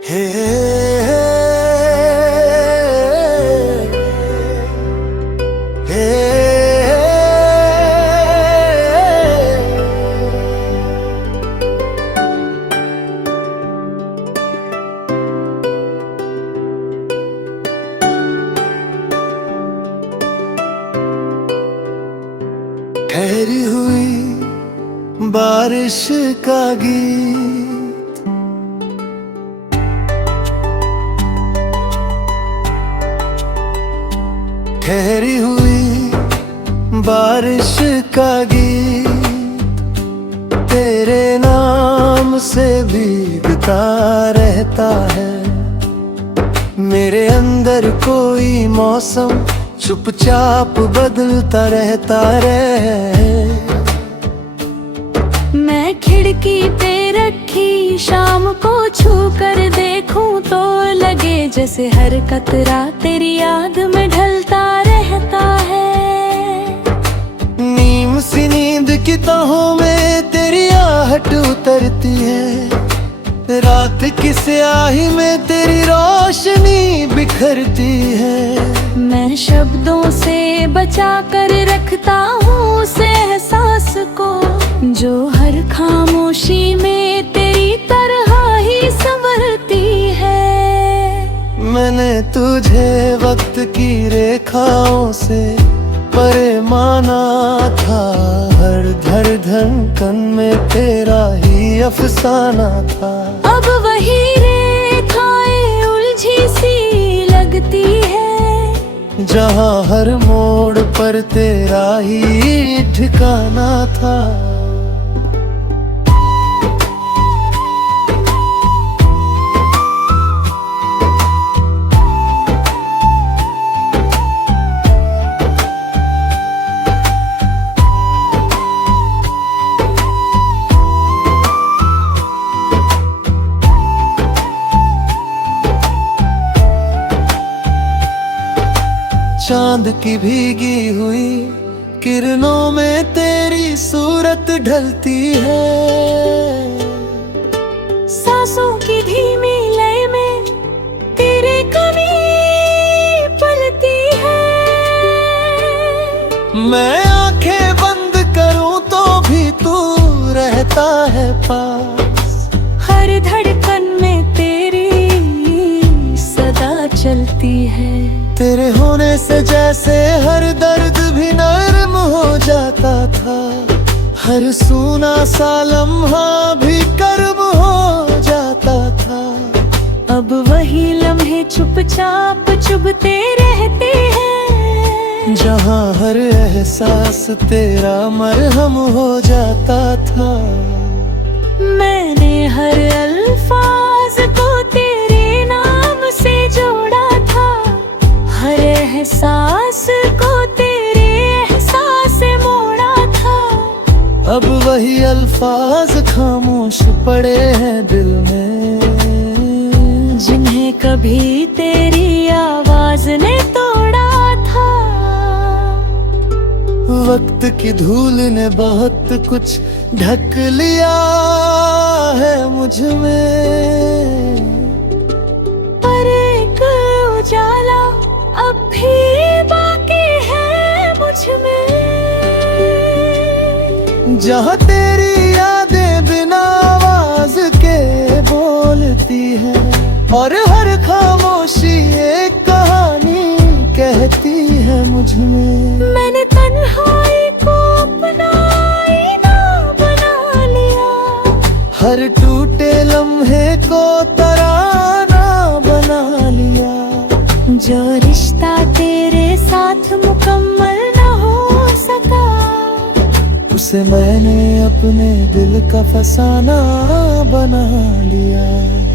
हे ठहरी हुई बारिश का गीत, ठहरी हुई बारिश का गीत, तेरे नाम से भीगता रहता है। मेरे अंदर कोई मौसम चुपचाप बदलता रहता रहे। मैं खिड़की पे रखी शाम को छू कर देखूं तो लगे जैसे हर कतरा तेरी याद में ढलता रहता है। नीम सी नींद की तहों में तेरी आहट उतरती है, रात की स्याही में तेरी रोशनी बिखरती है। मैं शब्दों से बचा कर रखता हूँ उस एहसास को, जो हर खामोशी में तेरी तरह ही संवरती है। मैंने तुझे वक्त की रेखाओं से परे माना था, हर धड़कन में तेरा ही अफसाना था। अब वही रेखाएं उलझी सी लगती है, जहाँ हर मोड़ पर तेरा ही ठिकाना था। चांद की भीगी हुई किरणों में तेरी सूरत ढलती है। सांसों की धीमी लय में तेरे कमी पलती है। मैं आंखें बंद करूं तो भी तू रहता है पास, हर धड़कन में तेरी सदा चलती है। तेरे होने से जैसे हर दर्द भी नर्म हो जाता था, हर सूना सा लम्हा भी कर्म हो जाता था। अब वही लम्हे चुपचाप चुभते रहते हैं, जहाँ हर एहसास तेरा मरहम हो जाता था। मैंने हर अल्फाज को तेरे नाम से जोड़ा था, हर एहसास को तेरे एहसास से मोड़ा था। अब वही अल्फाज खामोश पड़े हैं दिल में, जिन्हें कभी तेरी आवाज ने तोड़ा था। वक्त की धूल ने बहुत कुछ ढक लिया है मुझ में, पर एक उजाला अब भी बाकी है मुझ में। जहाँ तेरी यादें बिना आवाज के बोलती है, और हर खामोशी एक कहानी कहती है मुझ में। मैंने तन्हाई को अपना आईना बना लिया, हर टूटे लम्हे को तराना बना लिया। जो रिश्ता तेरे साथ मुकम्मल न हो सका, उसे मैंने अपने दिल का फसाना बना लिया।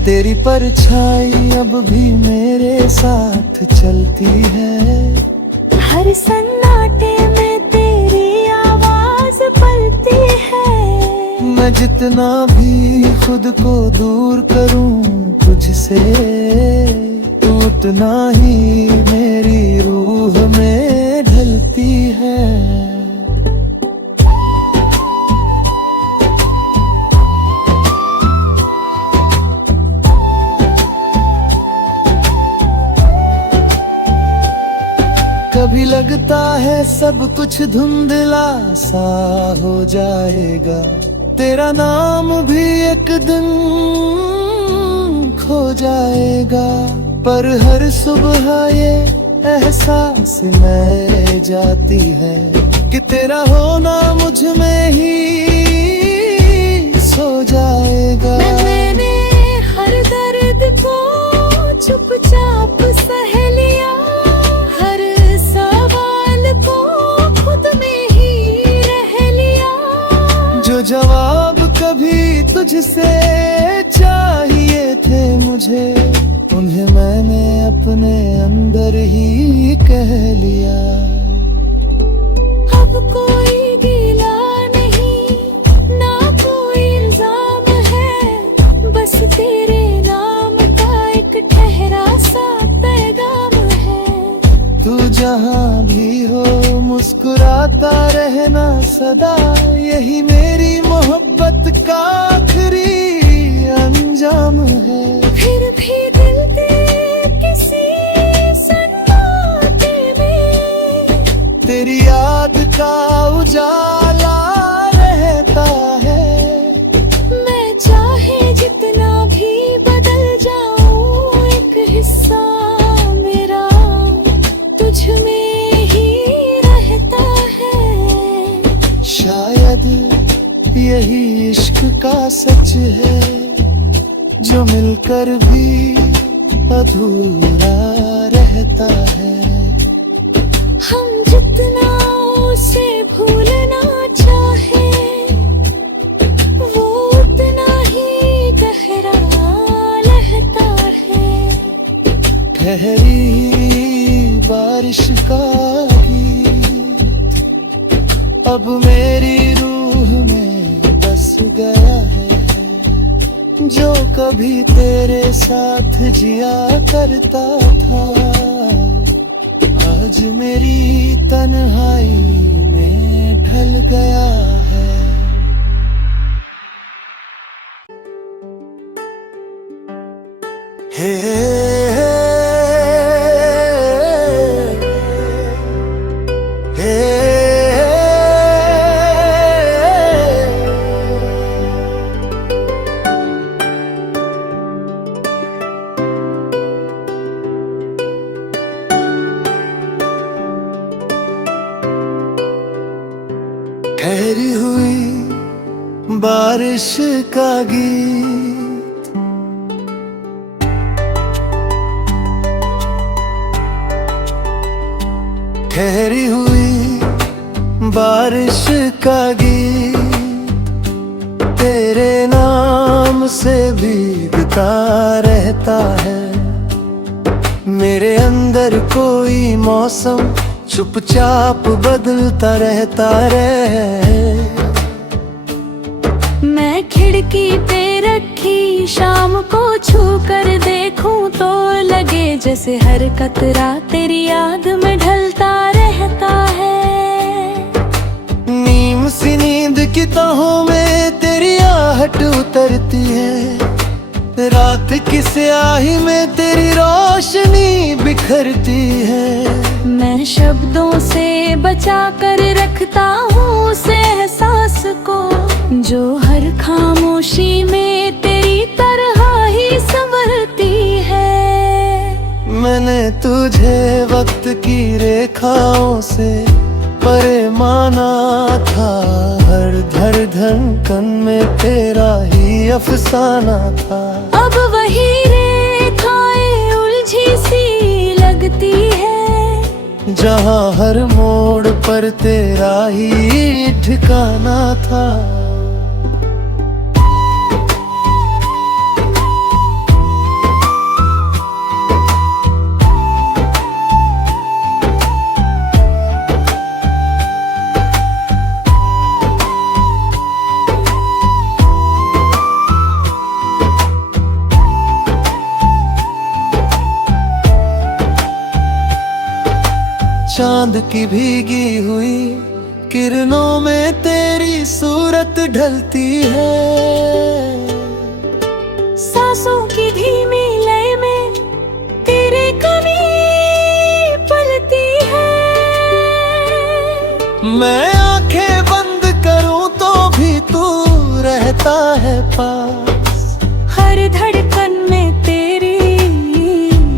तेरी परछाई अब भी मेरे साथ चलती है, हर सन्नाटे में तेरी आवाज पलती है। मैं जितना भी खुद को दूर करूं तुझसे, उतना ही मेरी रूह में ढलती है। कभी लगता है सब कुछ धुंधला सा हो जाएगा, तेरा नाम भी एक दिन खो जाएगा। पर हर सुबह ये एहसास में जाती है कि तेरा होना मुझ में ही सो जाएगा। मैंने हर दर्द को चुपचाप सह लिया, हर सवाल को खुद में ही रह लिया। जो जवाब कभी तुझसे चाहिए थे मुझे, उन्हें मैंने अपने अंदर ही कह लिया। अब कोई गिला नहीं, ना कोई इल्जाम है, बस तेरे नाम का एक ठहरा सा पैगाम है। तू जहाँ भी हो मुस्कुराता रहना सदा, यही मेरी मोहब्बत का आखिरी अंजाम है। फिर भी दिल दे किसी सन्नाटे में तेरी याद का उजाला रहता है। मैं चाहे जितना भी बदल जाऊं, एक हिस्सा मेरा तुझ में ही रहता है। शायद यही इश्क का सच है, जो मिलकर भी अधूरा रहता है। हम जितना उसे भूलना चाहें, वो उतना ही गहरा लगता है। ठहरी बारिश का गीत अब मेरी रूह में बस गया है। जो कभी तेरे साथ जिया करता था, आज मेरी तन्हाई में ढल गया है। हे ठहरी हुई बारिश का गीत ठहरी हुई बारिश का गीत तेरे नाम से भीगता रहता है। मेरे अंदर कोई मौसम चुपचाप बदलता रहता रहे। मैं खिड़की पे रखी शाम को छू कर देखूं तो लगे जैसे हर कतरा तेरी याद में ढलता रहता है। नीम सी नींद की तहों में तेरी आहट उतरती है, रात की स्याही में तेरी रोशनी बिखरती है। मैं शब्दों से बचा कर रखता हूँ उस एहसास को, जो हर खामोशी में तेरी तरह ही संवरती है। मैंने तुझे वक्त की रेखाओं से परे माना था, हर धड़कन में तेरा ही अफसाना था। अब वही रेखाएं उलझी सी लगती है, जहाँ हर मोड़ पर तेरा ही ठिकाना था। चांद की भीगी हुई किरणों में तेरी सूरत ढलती है। सांसों की धीमी लय में तेरे कमी पलती है। पास। हर धड़कन में तेरी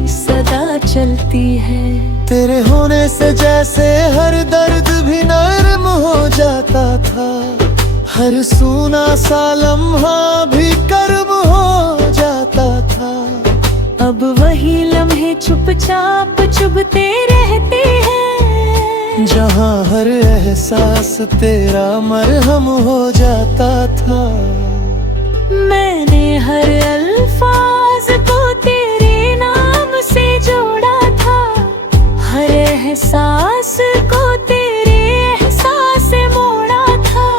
सदा चलती है। तेरे होने से जैसे हर दर्द भी नरम हो जाता था, हर सूना सा लम्हा भी कर्म हो जाता था। अब वही लम्हे चुपचाप चुभते रहते हैं, जहाँ हर एहसास तेरा मरहम हो जाता था। मैंने हर अल्फाज को तेरे नाम से जोड़ा था, हर एहसास को तेरे एहसास से मोड़ा था।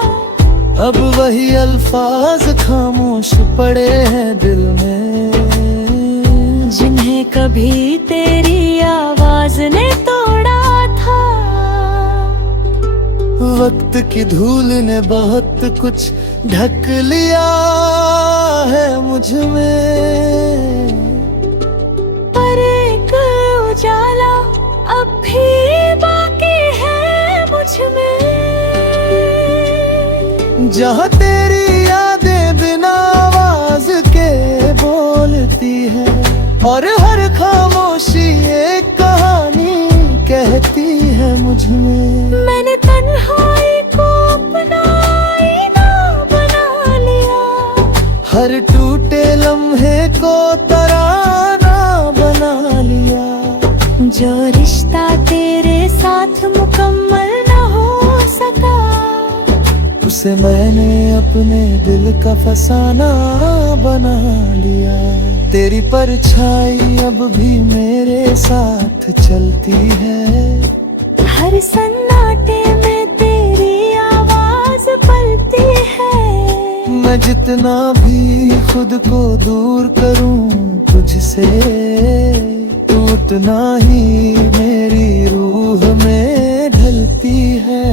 अब वही अल्फाज खामोश पड़े हैं दिल में, जिन्हें कभी तेरी आवाज ने तोड़ा था। वक्त की धूल ने बहुत कुछ ढक लिया है मुझ में, पर एक उजाला अब भी बाकी है मुझ में। जहाँ तेरी यादें बिना आवाज के बोलती है, और हर खामोशी एक कहानी कहती है मुझ में। मैंने तन्हाई को अपना आईना बना लिया, हर टूटे लम्हे को तराना बना लिया। जो रिश्ता तेरे साथ मुकम्मल न हो सका, उसे मैंने अपने दिल का फसाना बना लिया। तेरी परछाई अब भी मेरे साथ चलती है, हर सन्नाटे में तेरी आवाज पलती है। मैं जितना भी खुद को दूर करूं तुझसे, तू उतना ही मेरी रूह में ढलती है।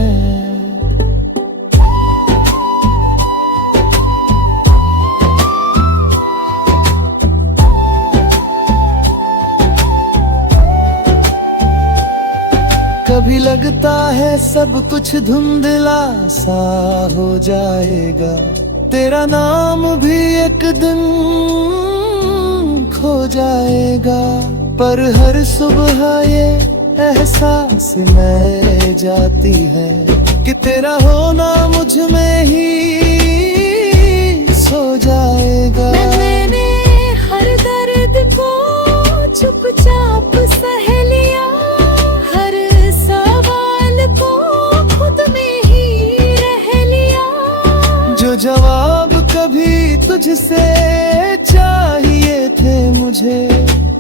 कभी लगता है सब कुछ धुंधला सा हो जाएगा, तेरा नाम भी एक दिन खो जाएगा। पर हर सुबह ये एहसास में जाती है कि तेरा होना मुझ में ही सो जाएगा। मैंने हर दर्द को चुपचाप सह लिया, हर सवाल को खुद में ही रह लिया। जो जवाब कभी तुझसे चाहिए थे मुझे,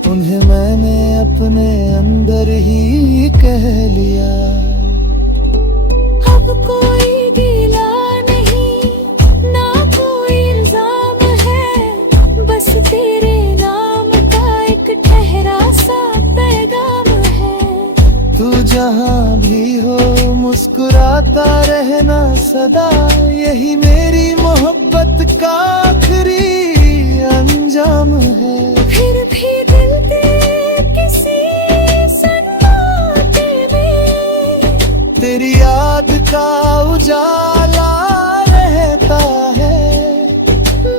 उन्हें मैंने अपने अंदर ही कह लिया। अब कोई गिला नहीं, ना कोई इल्जाम है, बस तेरे नाम का एक ठहरा सा पैगाम है। तू जहाँ भी हो मुस्कुराता रहना सदा, यही मेरी मोहब्बत का आखिरी अंजाम है। फिर भी दिल दे किसी सन्नाटे में तेरी याद का उजाला रहता है।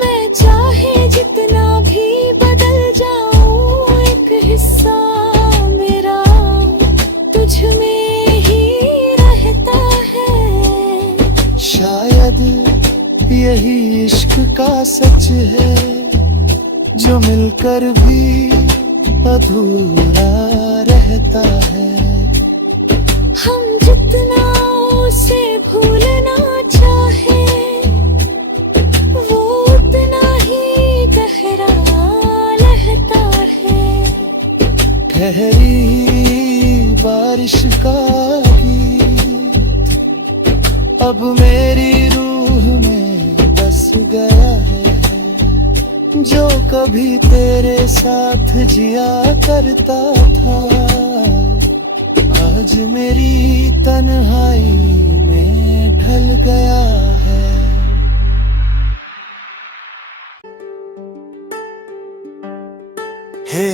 मैं चाहे जितना भी बदल जाऊं, एक हिस्सा मेरा तुझ में ही रहता है। शायद यही इश्क का सच है, जो मिलकर भी अधूरा रहता है। हम जितना उसे भूलना चाहें, वो उतना ही गहरा रहता है। ठहरी बारिश का गीत अब मेरी रूह में बस गया है, जो कभी तेरे साथ जिया करता था, आज मेरी तन्हाई में ढल गया है। हे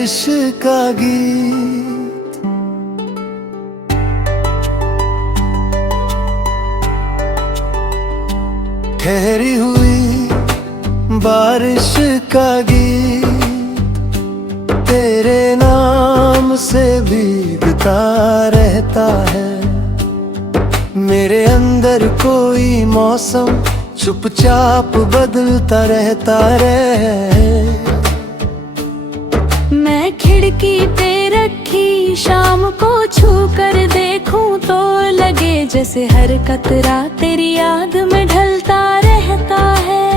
बारिश का गीत। ठहरी हुई बारिश का गीत तेरे नाम से भीगता रहता है। मेरे अंदर कोई मौसम चुपचाप बदलता रहता रहे। मैं खिड़की पे रखी शाम को छू कर देखूं तो लगे जैसे हर कतरा तेरी याद में ढलता रहता है।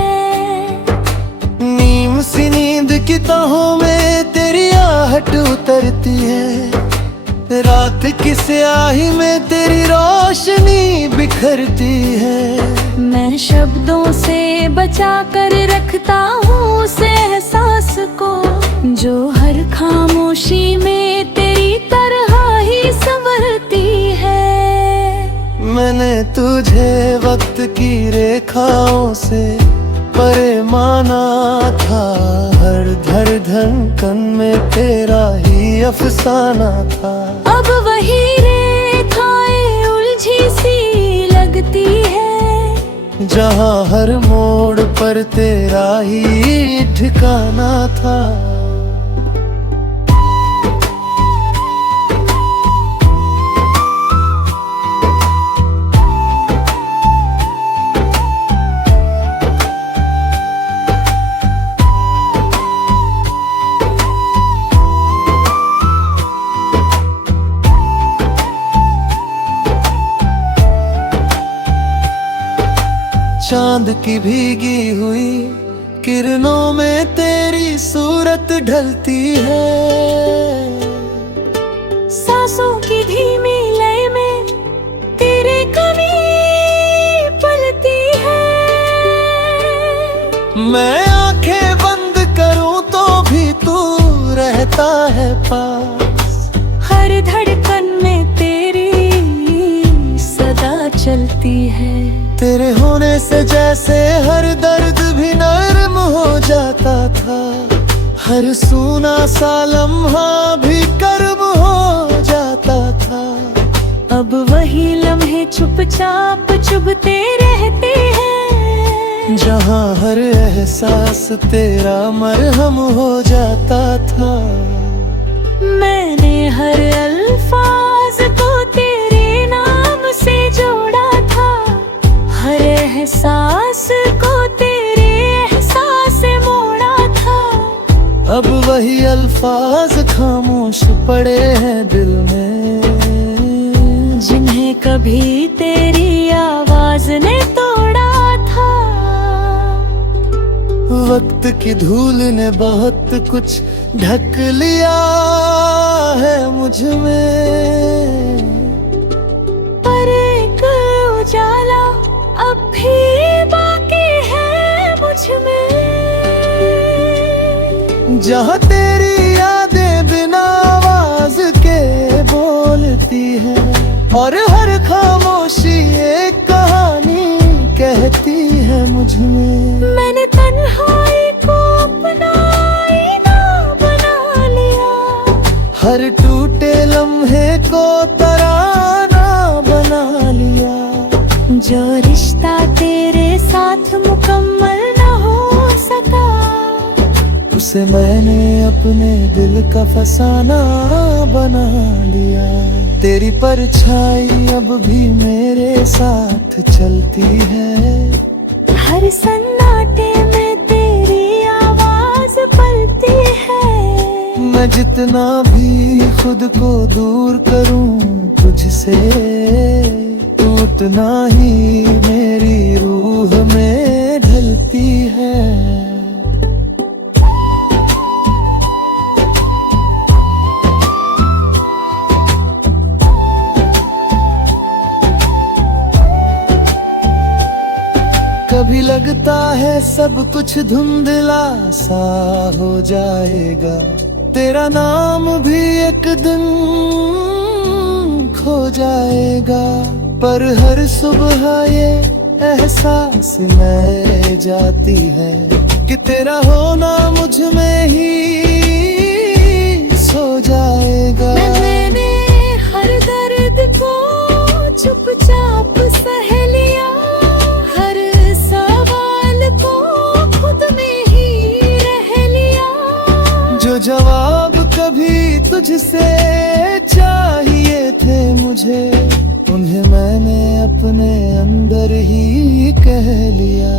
नीम सी नींद की तहों में तेरी आहट उतरती है। रात की स्याही में तेरी रोशनी बिखरती है। मैं शब्दों से बचा कर रखता हूँ उस एहसास को जो हर खामोशी में तेरी तरह ही संवरती है। मैंने तुझे वक्त की रेखाओं से परे माना था। हर धड़कन में तेरा ही अफसाना था। अब वही रेखाएं उलझी सी लगती है जहाँ हर मोड़ पर तेरा ही ठिकाना था। चांद की भीगी हुई किरणों में तेरी सूरत ढलती है। सांसों की धीमी लय में तेरी कमी पलती है। मैं आंखें बंद करूं तो भी तू रहता है पास। हर धड़कन में तेरी सदा चलती है। तेरे होने से जैसे हर दर्द भी नरम हो जाता था। हर सूना सा लम्हा भी कर्म हो जाता था। अब वही लम्हे चुपचाप चुभते रहते हैं जहाँ हर एहसास तेरा मरहम हो जाता था। मैंने हर अल्फाज को तेरे नाम से जोड़ा था। हर एहसास को तेरे एहसास से मोड़ा था। अब वही अल्फाज खामोश पड़े हैं दिल में जिन्हें कभी तेरी आवाज ने तोड़ा था। वक्त की धूल ने बहुत कुछ ढक लिया है मुझ में। पर एक उजाला अब भी बाकी है मुझ में। जहाँ तेरी यादें बिना आवाज के बोलती है और हर खामोशी एक कहानी कहती है मुझ में। मैंने तन्हाई को अपना आईना बना लिया। हर टूटे लम्हे को तराना बना लिया। जो रिश्ता तेरे साथ मुकम्मल न हो सका उसे मैंने अपने दिल का फसाना बना लिया। तेरी परछाई अब भी मेरे साथ चलती है। हर सन्नाटे में तेरी आवाज पलती है। मैं जितना भी खुद को दूर करूं तुझसे उतना ही मेरी रूह में ढलती है। कभी लगता है सब कुछ धुंधला सा हो जाएगा। तेरा नाम भी एक दिन खो जाएगा। पर हर सुबह ये एहसास में जाती है कि तेरा होना मुझ में ही हो जाएगा। मैंने हर दर्द को चुपचाप सह लिया, हर सवाल को खुद में ही रह लिया। जो जवाब कभी तुझसे चाहिए थे मुझे, उन्हें मैंने अपने अंदर ही कह लिया।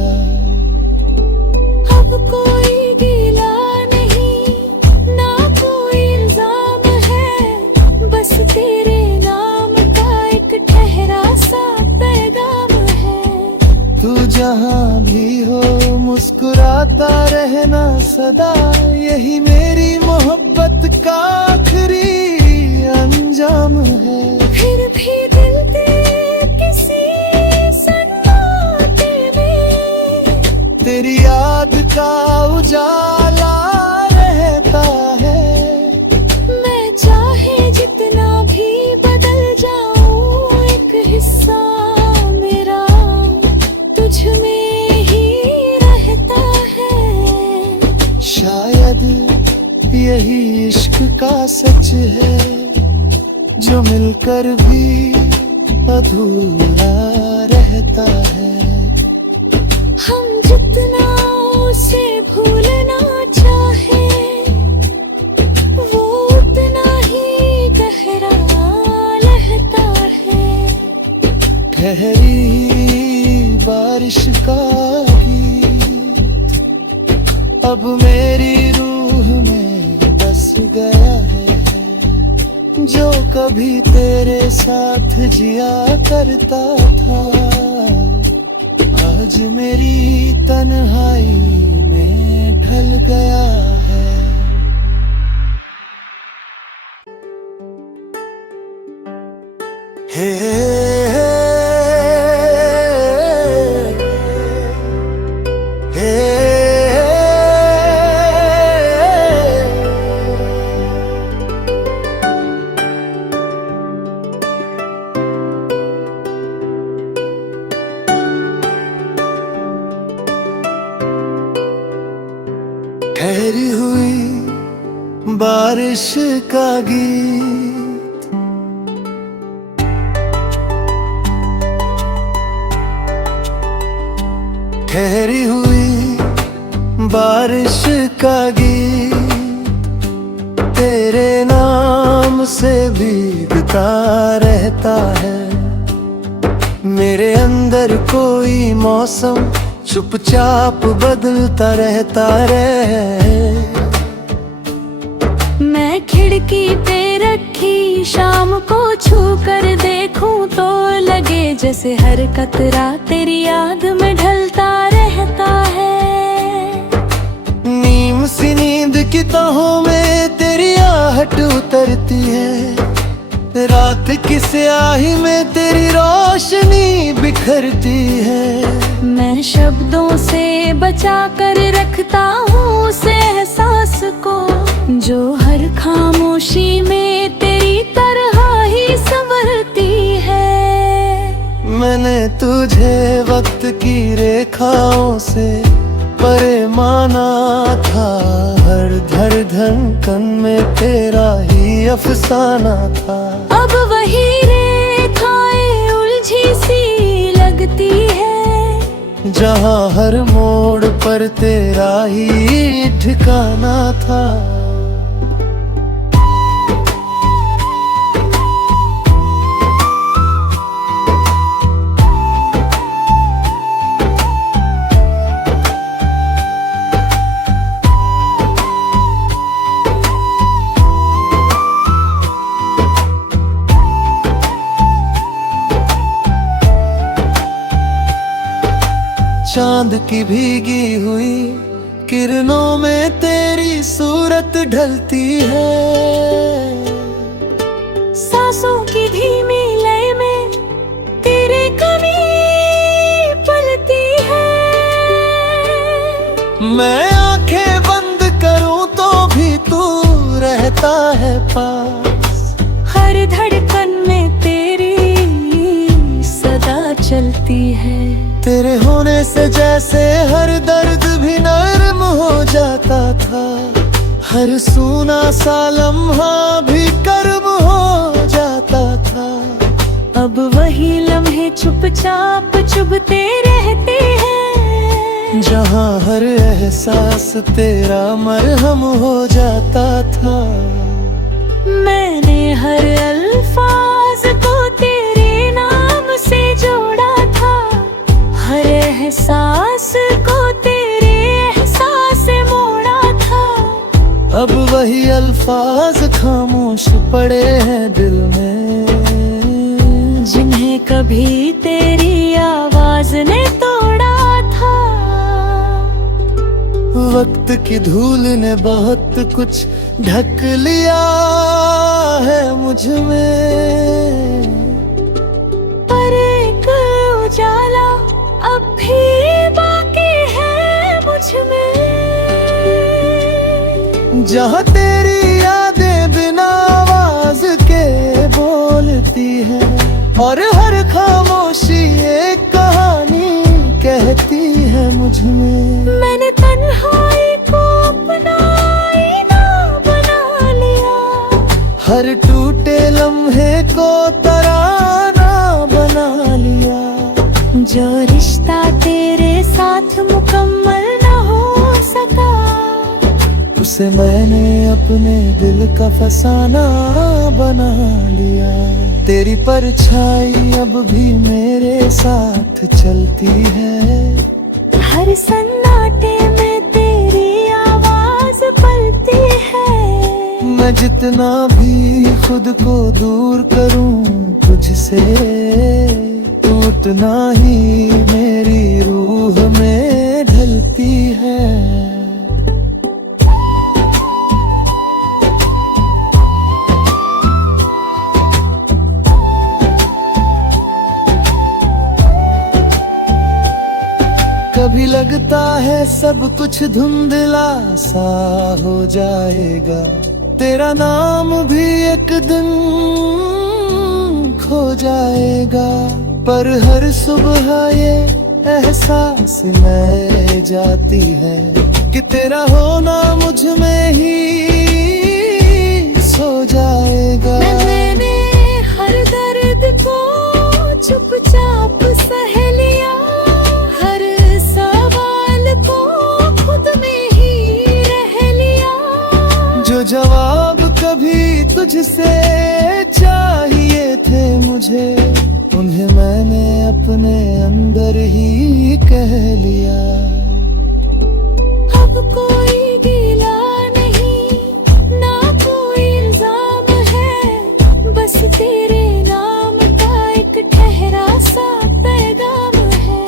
अब कोई गिला नहीं, ना कोई इल्जाम है, बस तेरे नाम का एक ठहरा सा पैगाम है। तू जहाँ भी हो मुस्कुराता रहना सदा, यही मेरी मोहब्बत का आखिरी अंजाम है। फिर भी दिल दे किसी सन्नाटे में तेरी याद का उजाला रहता है। मैं चाहे जितना भी बदल जाऊं, एक हिस्सा मेरा तुझ में ही रहता है। शायद यही इश्क का सच है, जो मिलकर भी अधूरा रहता है। हम जितना उसे भूलना चाहे, वो उतना ही गहरा रहता है। ठहरी बारिश का गीत अब मेरी रूह में बस गया है। जो कभी तेरे साथ जिया करता था, आज मेरी तन्हाई में ढल गया है। हे ठहरी हुई बारिश का गीत ठहरी हुई बारिश का गीत तेरे नाम से भीगता रहता है। मेरे अंदर कोई मौसम चुपचाप बदलता रहता रहे। मैं खिड़की पे रखी शाम को छू कर देखूं तो लगे जैसे हर कतरा तेरी याद में ढलता रहता है। नीम सी नींद की तहों में तेरी आहट उतरती है, रात की स्याही में तेरी रोशनी बिखरती है। मैं शब्दों से बचा कर रखता हूँ उस एहसास को, जो हर खामोशी में तेरी तरह ही संवरती है। मैंने तुझे वक्त की रेखाओं से परे माना था, हर धड़कन में तेरा ही अफसाना था। अब वही रेखाएं उलझी सी लगती है, जहाँ हर मोड़ पर तेरा ही ठिकाना था। चांद की भीगी हुई किरणों में तेरी सूरत ढलती है। सांसों की धीमी लय में तेरे कमी पलती है। मैं आंखें बंद करूं तो भी तू रहता है पास, हर धड़कन में तेरी सदा चलती है। तेरे होने से जैसे हर दर्द भी नर्म हो जाता था, हर सूना सा लम्हा भी कर्म हो जाता था। अब वही लम्हे चुपचाप चुभते रहते हैं। जहाँ हर एहसास तेरा मरहम हो जाता था। मैंने हर अल्फाज को तेरे नाम से जोड़ा था। हर एहसास को तेरे एहसास से मोड़ा था। अब वही अल्फाज खामोश पड़े हैं दिल में, जिन्हें कभी तेरी आवाज ने तोड़ा था। वक्त की धूल ने बहुत कुछ ढक लिया है मुझ में, पर एक उजाला अब भी बाकी है मुझ में। जहाँ तेरी यादें बिना आवाज के बोलती है, और हर खामोशी एक कहानी कहती है मुझ में। मैंने तन्हाई को अपना आईना बना लिया। हर टूटे लम्हे को तराना बना लिया। जो रिश्ता तेरे साथ मुकम्मल न हो सका, उसे मैंने अपने दिल का फसाना बना लिया। तेरी परछाई अब भी मेरे साथ चलती है। हर सन्नाटे में तेरी आवाज पलती है। मैं जितना भी खुद को दूर करूं तुझसे, उतना ही मेरी रूह में ढलती है। कभी लगता है सब कुछ धुंधला सा हो जाएगा, तेरा नाम भी एक दिन खो जाएगा। पर हर सुबह ये एहसास में जाती है कि तेरा होना मुझ में ही सो जाएगा। मैंने हर दर्द को चुपचाप सह लिया। हर सवाल को खुद में ही रह लिया। जो जवाब कभी तुझसे चाहिए थे मुझे, उन्हें मैंने अपने अंदर ही कह लिया। अब कोई गिला नहीं, ना कोई इल्जाम है। बस तेरे नाम का एक ठहरा सा पैगाम है।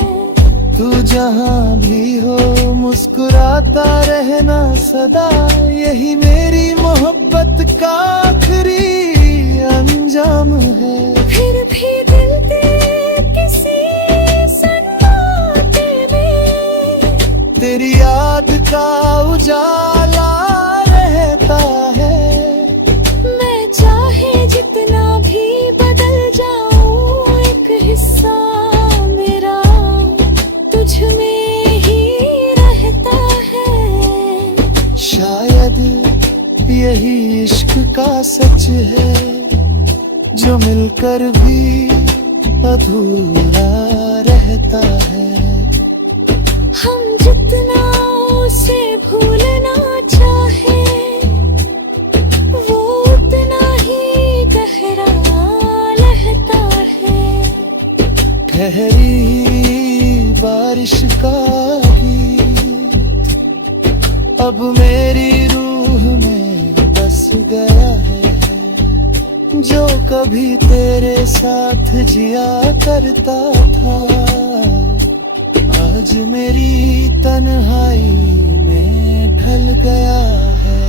तू जहाँ भी हो मुस्कुराता रहना सदा, यही मेरी मोहब्बत का आखिरी अंजाम है। फिर भी दिल दे किसी सन्नाटे में तेरी याद का उजाला रहता है। मैं चाहे जितना भी बदल जाऊं, एक हिस्सा मेरा तुझ में ही रहता है। शायद यही इश्क का सच है, जो मिलकर भी अधूरा रहता है। हम जितना उसे भूलना चाहें, वो उतना ही गहरा लगता है। ठहरी बारिश का गीत अब मेरी रूह में बस गया है। जो कभी तेरे साथ जिया करता था, आज मेरी तन्हाई में ढल गया है।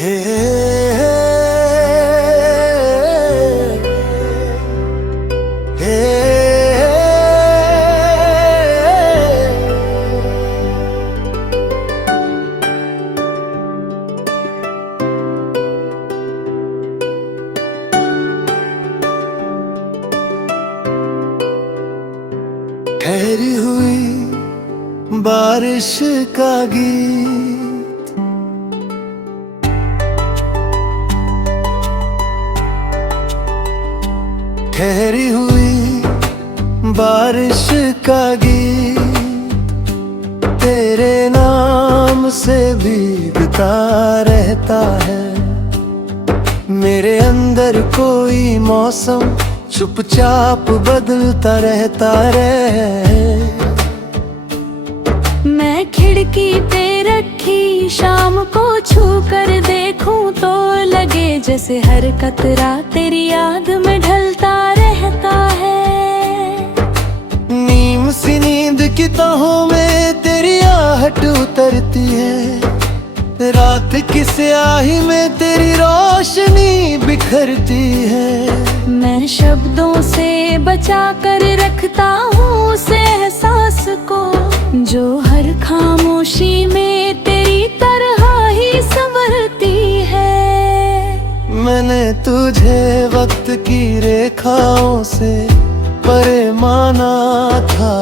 हे ठहरी हुई बारिश का गीत। ठहरी हुई बारिश का गीत तेरे नाम से भीगता रहता है। मेरे अंदर कोई मौसम चुपचाप बदलता रहता रहे। मैं खिड़की पे रखी शाम को छू कर देखूं तो लगे जैसे हर कतरा तेरी याद में ढलता रहता है। नीम सी नींद की तहों में तेरी आहट उतरती है। रात की स्याही में तेरी रोशनी बिखरती है। मैं शब्दों से बचा कर रखता हूँ उस एहसास को जो हर खामोशी में तेरी तरह ही संवरती है। मैंने तुझे वक्त की रेखाओं से परे माना था।